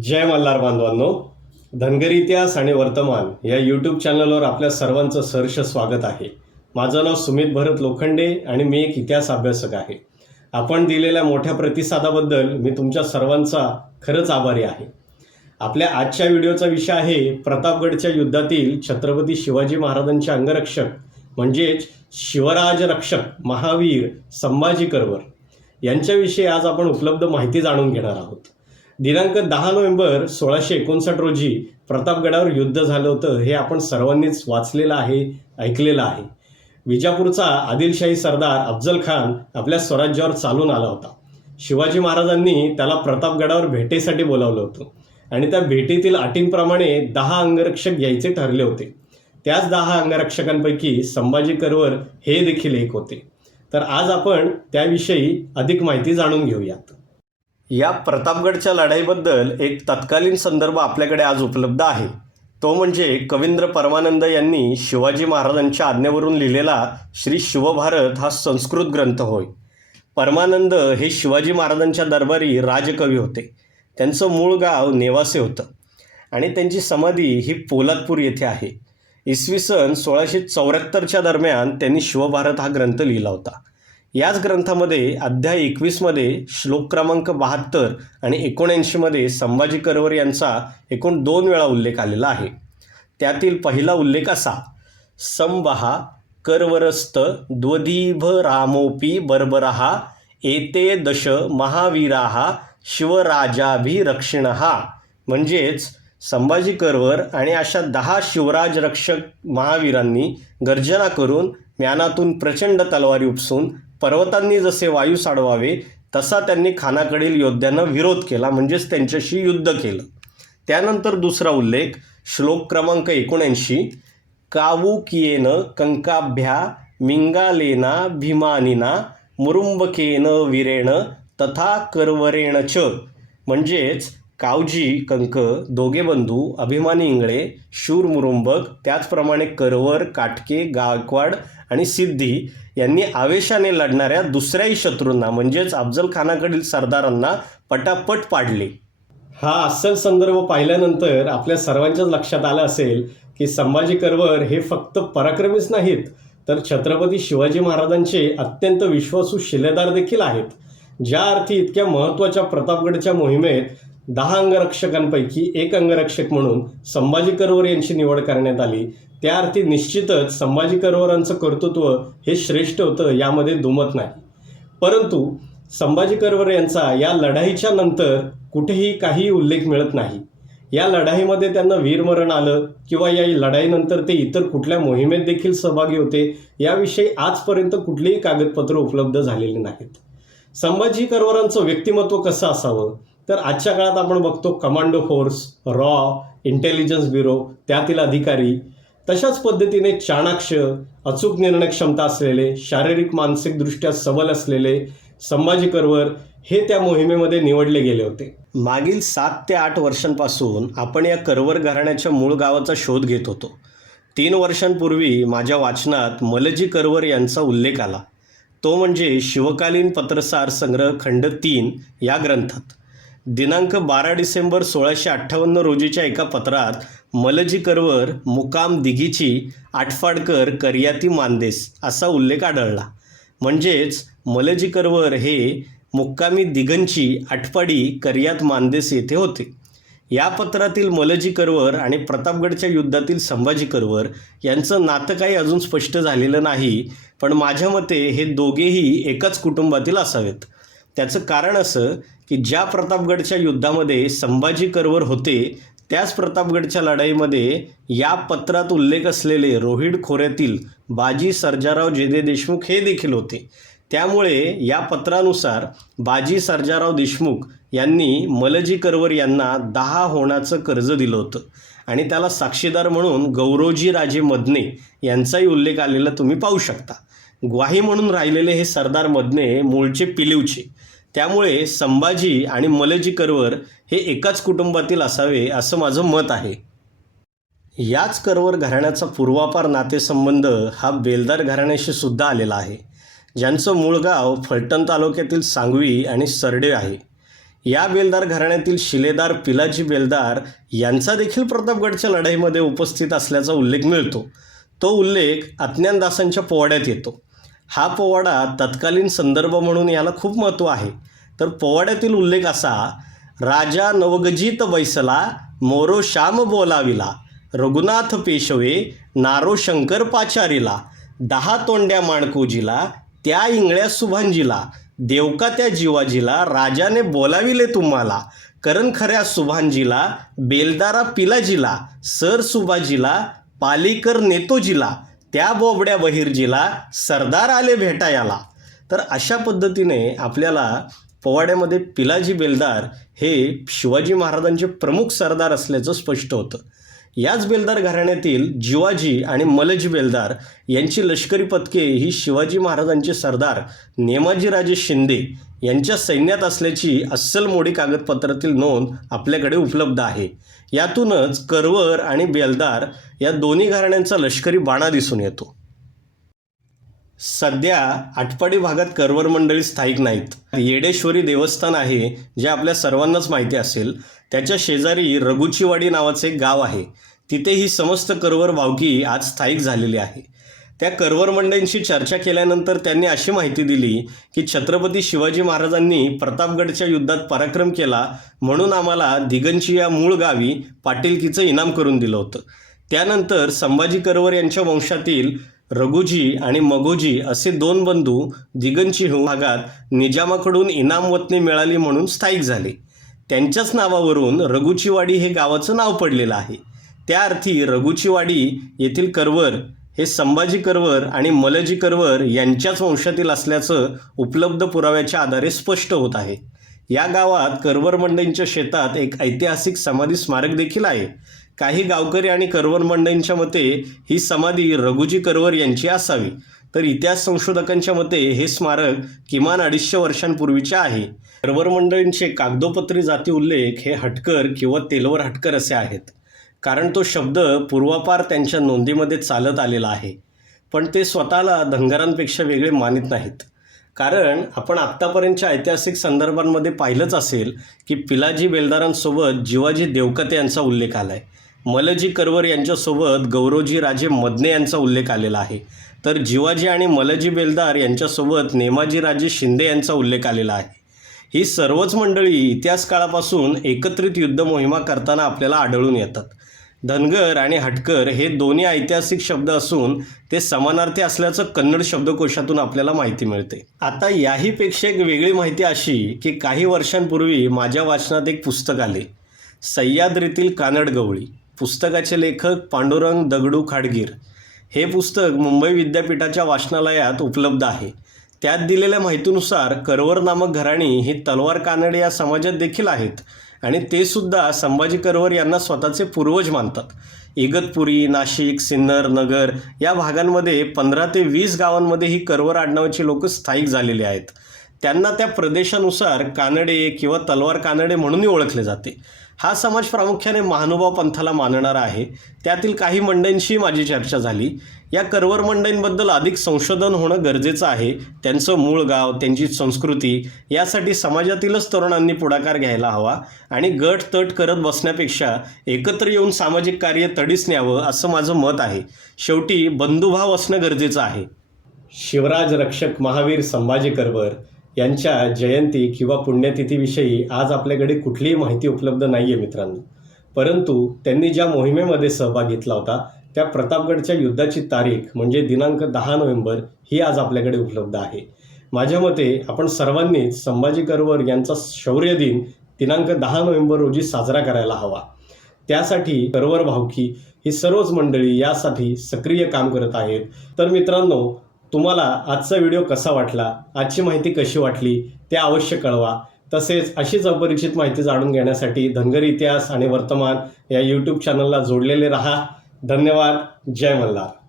जय मल्हार बांधवांनो, धनगर इतिहास आणि वर्तमान या यूट्यूब चॅनलवर आपल्या सर्वांचं सहर्ष स्वागत आहे. माझं नाव सुमित भरत लोखंडे आणि मी एक इतिहास अभ्यासक आहे. आपण दिलेल्या मोठ्या प्रतिसादाबद्दल मी तुमच्या सर्वांचा खरंच आभारी आहे. आपल्या आजच्या व्हिडिओचा विषय आहे प्रतापगडच्या युद्धातील छत्रपती शिवाजी महाराजांचे अंगरक्षक म्हणजेच शिवराज रक्षक महावीर संभाजी करवर यांच्याविषयी आज आपण उपलब्ध माहिती जाणून घेणार आहोत. दिनांक 10 नोव्हेंबर 1659 रोजी प्रतापगडावर युद्ध झालं होतं हे आपण सर्वांनीच वाचलेलं आहे, ऐकलेलं आहे. विजापूरचा आदिलशाही सरदार अफजल खान आपल्या स्वराज्यावर चालून आला होता. शिवाजी महाराजांनी त्याला प्रतापगडावर भेटीसाठी बोलावलं होतं आणि त्या भेटीतील अटींप्रमाणे 10 अंगरक्षक यायचे ठरले होते. त्याच 10 अंगरक्षकांपैकी संभाजी करवर हे देखील एक होते. तर आज आपण त्याविषयी अधिक माहिती जाणून घेऊयात. या प्रतापगडच्या लढाईबद्दल एक तत्कालीन संदर्भ आपल्याकडे आज उपलब्ध आहे. तो म्हणजे कवींद्र परमानंद यांनी शिवाजी महाराजांच्या आज्ञेवरून लिहिलेला श्री शिवभारत हा संस्कृत ग्रंथ होय. परमानंद हे शिवाजी महाराजांच्या दरबारी राजकवी होते. त्यांचं मूळ गाव नेवासे होतं आणि त्यांची समाधी ही पोलादपूर येथे आहे. इसवी सन 1674च्या दरम्यान त्यांनी शिवभारत हा ग्रंथ लिहिला होता. याच ग्रंथामध्ये अध्याय 21मध्ये श्लोक क्रमांक 72 आणि 79मध्ये संभाजी करवर यांचा एकूण 2 वेळा उल्लेख आलेला आहे. त्यातील पहिला उल्लेख असा: संवहा करवरस्त द्वदीभ रामोपी बर्बरहा एते दश महावीराहा शिवराजाभिरक्षिणहा. म्हणजेच संभाजी करवर आणि अशा 10 शिवराज रक्षक महावीरांनी गर्जना करून म्यानातून प्रचंड तलवारी उपसून पर्वतांनी जसे वायू साडवावे तसा त्यांनी खानाकडील योद्ध्यांना विरोध केला, म्हणजेच त्यांच्याशी युद्ध केलं. त्यानंतर दुसरा उल्लेख श्लोक क्रमांक 79: कावुकियेन कंकाभ्या मिंगालेना भीमानिना मुरुंबकेन वीरेण तथा करवरेण च. म्हणजेच कावजी कंक दोघे बंधू, अभिमानी इंगळे, शूर मुरुंबक, त्याचप्रमाणे करवर, काटके, गायकवाड आणि सिद्धी यांनी आवेशाने लढणाऱ्या दुसऱ्याही शत्रूंना म्हणजेच अफजल खानाकडील सरदारांना पटापट पाडले. हा अस्सल संदर्भ पाहिल्यानंतर आपल्या सर्वांच्याच लक्षात आलं असेल की संभाजी करवर हे फक्त पराक्रमीच नाहीत तर छत्रपती शिवाजी महाराजांचे अत्यंत विश्वासू शिलेदार देखील आहेत. ज्या अर्थी इतक्या महत्त्वाच्या प्रतापगडच्या मोहिमेत 10 अंगरक्षकांपैकी एक अंगरक्षक म्हणून संभाजी करवर यांची निवड करण्यात आली, त्या अर्थी निश्चितच संभाजी करवरांचं कर्तृत्व हे श्रेष्ठ होतं, यामध्ये दुमत नाही. परंतु संभाजी करवर यांचा या लढाईच्या नंतर कुठेही काही उल्लेख मिळत नाही. या लढाईमध्ये त्यांना वीरमरण आलं किंवा या लढाईनंतर ते इतर कुठल्या मोहिमेत देखील सहभागी होते याविषयी आजपर्यंत कुठलीही कागदपत्र उपलब्ध झालेली नाहीत. संभाजी करवरांचं व्यक्तिमत्व कसं असावं तर आजच्या काळात आपण बघतो commando force, raw, intelligence bureau, त्यातील अधिकारी, तशाच पद्धतीने चाणाक्ष, अचूक निर्णय क्षमता असलेले, शारीरिक मानसिकदृष्ट्या सबल असलेले संभाजी करवर हे त्या मोहिमेमध्ये निवडले गेले होते. मागील 7 ते 8 वर्षांपासून आपण या करवर घराण्याच्या मूळ गावाचा शोध घेत होतो. 3 वर्षांपूर्वी माझ्या वाचनात मलजी करवर यांचा उल्लेख आला. तो म्हणजे शिवकालीन पत्रसार संग्रह खंड 3 या ग्रंथात. दिनांक 12 डिसेंबर 1658 रोजीच्या एका पत्रात मलजी करवर मुकाम दिघीची आटफाडकर कर्याती मानदेस असा उल्लेख आढळला. म्हणजेच मलजी करवर हे मुक्कामी दिघंची आटपाडी कर्यात मानदेस येथे होते. या पत्रातील मलजी करवर आणि प्रतापगडच्या युद्धातील संभाजी करवर यांचं नातं काही अजून स्पष्ट झालेलं नाही, पण माझ्या मते हे दोघेही एकाच कुटुंबातील असावेत. त्याचं कारण असं की ज्या प्रतापगडच्या युद्धामध्ये संभाजी करवर होते त्याच प्रतापगडच्या लढाईमध्ये या पत्रात उल्लेख असलेले रोहिड खोऱ्यातील बाजी सर्जाराव जेदे देशमुख हे देखील होते. त्यामुळे या पत्रानुसार बाजी सर्जाराव देशमुख यांनी मलजी करवर यांना 10 होणाचं कर्ज दिलं होतं आणि त्याला साक्षीदार म्हणून गौरोजी राजे मदने यांचाही उल्लेख आलेला तुम्ही पाहू शकता. ग्वाही म्हणून राहिलेले हे सरदार मदने मूळचे पिलीवचे. त्यामुळे संभाजी आणि मलजी करवर हे एकाच कुटुंबातील असावे असं माझं मत आहे. याच करवर घराण्याचा पूर्वापार नातेसंबंध हा बेलदार घराण्याशी सुद्धा आलेला आहे, ज्यांचं मूळ गाव फलटण तालुक्यातील सांगवी आणि सरडे आहे. या बेलदार घराण्यातील शिलेदार पिलाजी बेलदार यांचा देखील प्रतापगडच्या लढाईमध्ये उपस्थित असल्याचा उल्लेख मिळतो. तो उल्लेख अज्ञानदासांच्या पोवाड्यात येतो. हा पोवाडा तत्कालीन संदर्भ म्हणून याला खूप महत्त्व आहे. तर पोवाड्यातील उल्लेख असा: राजा नवगजित बैसला, मोरो श्याम बोलाविला, रघुनाथ पेशवे नारो शंकर पाचारीला, 10 तोंड्या माणकोजीला, त्या इंगळ्या सुभांजीला, देवका त्या जीवाजीला, राजाने बोलाविले तुम्हाला, करण खऱ्या सुभांजीला, बेलदारा पिलाजीला, सर सुभाजीला, पालीकर नेतोजीला, त्या बोबड्या बहिर्जीला, सरदार आले भेटायाला. तर अशा पद्धतीने आपल्याला पोवाड्यामध्ये पिलाजी बेलदार हे शिवाजी महाराजांचे प्रमुख सरदार असल्याचं स्पष्ट होतं. याच बेलदार घराण्यातील जिवाजी आणि मलजी बेलदार यांची लष्करी पथके ही शिवाजी महाराजांचे सरदार नेमाजीराजे शिंदे यांच्या सैन्यात असल्याची अस्सल मोडी कागदपत्रातील नोंद आपल्याकडे उपलब्ध आहे. यातूनच करवर आणि बेलदार या दोन्ही घराण्यांचा लष्करी बाणा दिसून येतो. सध्या आटपाडी भागात करवर मंडळी स्थायिक नाहीत. येडेश्वरी देवस्थान आहे जे आपल्या सर्वांनाच माहिती असेल. त्याच्या शेजारी रघुचीवाडी नावाचे एक गाव आहे. तिथे ही समस्त करवर भावकी आज स्थायिक झालेली आहे. त्या करवर मंडळींशी चर्चा केल्यानंतर त्यांनी अशी माहिती दिली की छत्रपती शिवाजी महाराजांनी प्रतापगडच्या युद्धात पराक्रम केला म्हणून आम्हाला दिगंची या मूळ गावी पाटीलकीचं इनाम करून दिलं होतं. त्यानंतर संभाजी करवर यांच्या वंशातील रघुजी आणि मघोजी असे 2 बंधू दिगंची भागात निजामाकडून इनामवतनी मिळाली म्हणून स्थायिक झाले. त्यांच्याच नावावरून रघुचीवाडी हे गावाचं नाव पडलेलं आहे. त्या अर्थी रघुचीवाडी येथील करवर हे संभाजी करवर आणि मलजी करवर यांच्याच वंशातील असल्याचं उपलब्ध पुराव्याच्या आधारे स्पष्ट होत आहे. या गावात करवर मंडळींच्या शेतात एक ऐतिहासिक समाधी स्मारक देखील आहे. काही गावकरी आणि करवर मंडळींच्या मते ही समाधी रघुजी करवर यांची असावी. तर इतिहास संशोधकांच्या मते हे स्मारक किमान 250 वर्षांपूर्वीचे आहे. करवर मंडळींचे कागदोपत्री जाती उल्लेख हे हटकर किंवा तेलवर हटकर असे आहेत, कारण तो शब्द पूर्वापार त्यांच्या नोंदीमध्ये चालत आलेला आहे. पण ते स्वतःला धनगरांपेक्षा वेगळे मानित नाहीत. कारण आपण आत्तापर्यंतच्या ऐतिहासिक संदर्भांमध्ये पाहिलंच असेल की पिलाजी बेलदारांसोबत जिवाजी देवकते यांचा उल्लेख आला आहे. मलजी करवर यांच्यासोबत गौरोजी राजे मदने यांचा उल्लेख आलेला आहे. तर जिवाजी आणि मलजी बेलदार यांच्यासोबत नेमाजी राजे शिंदे यांचा उल्लेख आलेला आहे. ही सर्वच मंडळी इतिहास काळापासून एकत्रित युद्ध मोहिमा करताना आपल्याला आढळून येतात. धनगर आणि हटकर हे दोन्ही ऐतिहासिक शब्द असून ते समानार्थी असल्याचं कन्नड शब्दकोशातून आपल्याला माहिती मिळते. आता याहीपेक्षा एक वेगळी माहिती अशी की काही वर्षांपूर्वी माझ्या वाचनात एक पुस्तक आले, सह्याद्रीतील कानड गवळी. पुस्तकाचे लेखक पांडुरंग दगडू खाडगीर. हे पुस्तक मुंबई विद्यापीठाच्या वाचनालयात उपलब्ध आहे. त्यात दिलेल्या माहितीनुसार करवर नामक घराणी ही तलवार कानडे या समाजात देखील आहेत आणि ते सुद्धा संभाजी करवर यांना स्वतःचे पूर्वज मानतात. इगतपुरी, नाशिक, सिन्नर, नगर या भागांमध्ये 15 ते 20 गावांमध्ये ही करवर आडनावाची लोक स्थायिक झालेली आहेत. त्यांना त्या प्रदेशानुसार कानडे किंवा तलवार कानडे म्हणूनही ओळखले जाते. हा समाज प्रामुख्याने महानुभाव पंथाला मानणारा आहे. त्यातील काही मंडळींशी माझी चर्चा झाली. या करवर मंडळींबद्दल अधिक संशोधन होणं गरजेचं आहे. त्यांचं मूळ गाव, त्यांची संस्कृती यासाठी समाजातीलच तरुणांनी पुढाकार घ्यायला हवा आणि गट तट करत बसण्यापेक्षा एकत्र येऊन सामाजिक कार्य तडीस न्यावं असं माझं मत आहे. शेवटी बंधुभाव असणं गरजेचं आहे. शिवराज रक्षक महावीर संभाजी करवर यांच्या जयंती किंवा पुण्यतिथीविषयी आज आपल्याकडे कुठलीही माहिती उपलब्ध नाही आहे मित्रांनो. परंतु त्यांनी ज्या मोहिमेमध्ये सहभाग घेतला होता त्या प्रतापगडच्या युद्धाची तारीख म्हणजे दिनांक 10 नोव्हेंबर ही आज आपल्याकडे उपलब्ध आहे. माझ्या मते आपण सर्वांनीच संभाजी करवर यांचा शौर्य दिन दिनांक 10 नोव्हेंबर रोजी साजरा करायला हवा. त्यासाठी करवर भावकी ही सर्वच मंडळी यासाठी सक्रिय काम करत आहेत. तर मित्रांनो, तुम्हाला आजचा व्हिडिओ कसा वाटला, आजची माहिती कशी वाटली ते अवश्य कळवा. तसेच अशीच अपरिचित माहिती जाणून घेण्यासाठी धनगर इतिहास आणि वर्तमान या यूट्यूब चॅनलला जोडलेले रहा. धन्यवाद. जय मल्हार.